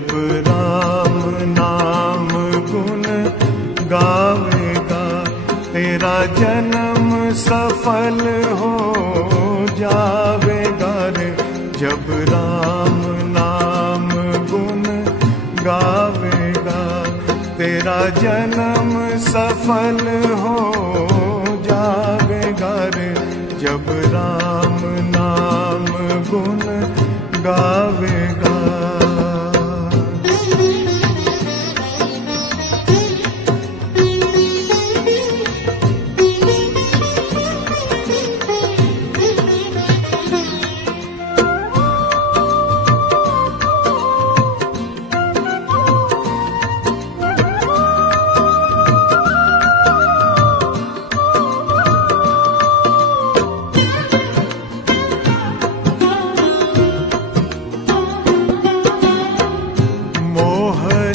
जब राम नाम गुण गावेगा, तेरा जन्म सफल हो जावेगा रे। जब राम नाम गुण गावेगा, तेरा जन्म सफल हो जावेगा रे। जब राम नाम गुण गावेगा।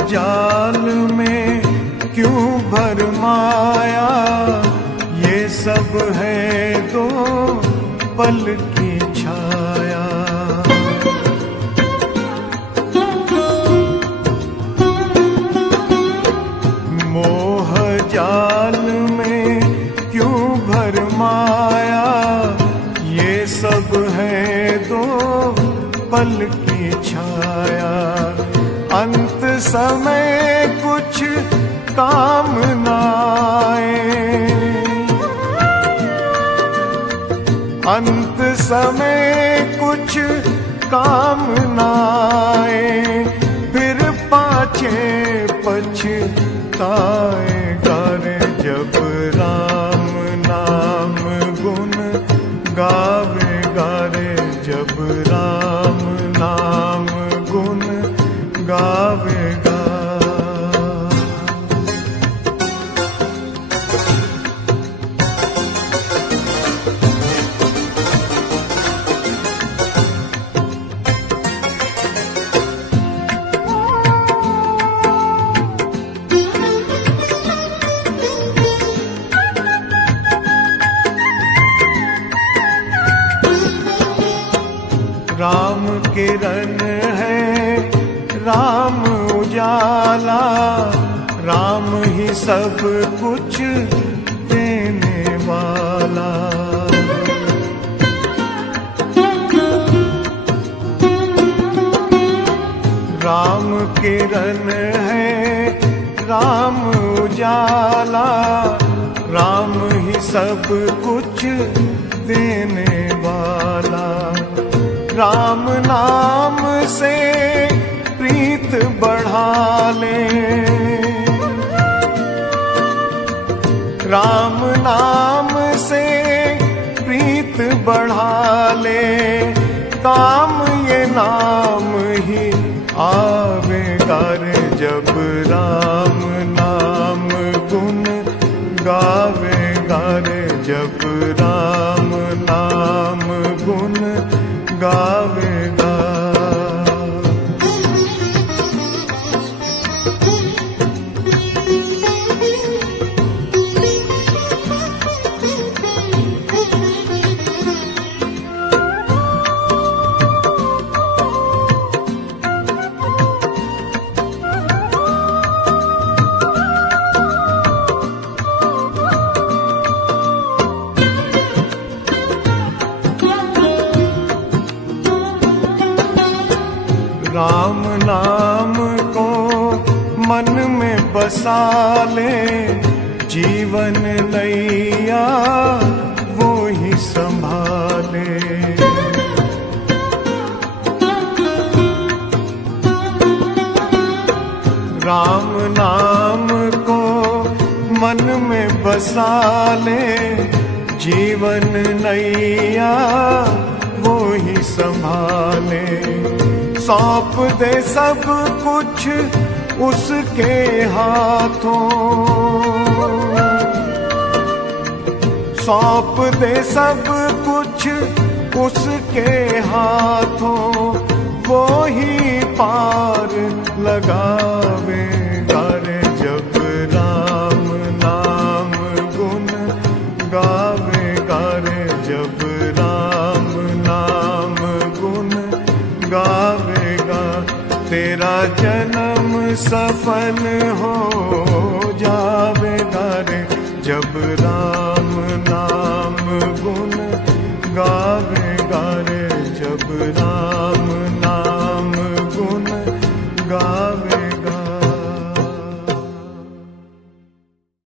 जाल में क्यों भरमाया, ये सब है दो पल की छाया। मोह जाल में क्यों भरमाया, ये सब है दो पल की छाया। अंत समय कुछ काम न आए, अंत समय कुछ काम न आए, फिर पाछे पछताएगा रे। जब राम नाम गुण गावेगा रे। जब राम नाम गुण गावेगा। राम किरण है, राम उजाला, राम ही सब कुछ देने वाला। राम किरण है, राम उजाला, राम ही सब कुछ देने वाला। राम नाम से प्रीत बढ़ा ले, राम नाम से प्रीत बढ़ा ले, काम ये नाम ही आवेगा रे। जब राम नाम गुण गावेगा रे। जब राम नाम गुण गावेगा। राम नाम को मन में बसा ले, जीवन नैया वो ही संभाले। राम नाम को मन में बसा ले, जीवन नैया वो ही संभाले। सौंप दे सब कुछ उसके हाथों, सौंप दे सब कुछ उसके हाथों, वो ही पार लगावेगा रे। जब राम नाम गुण गावेगा रे। जब राम नाम गुण गावेगा, तेरा मेरा जन्म सफल हो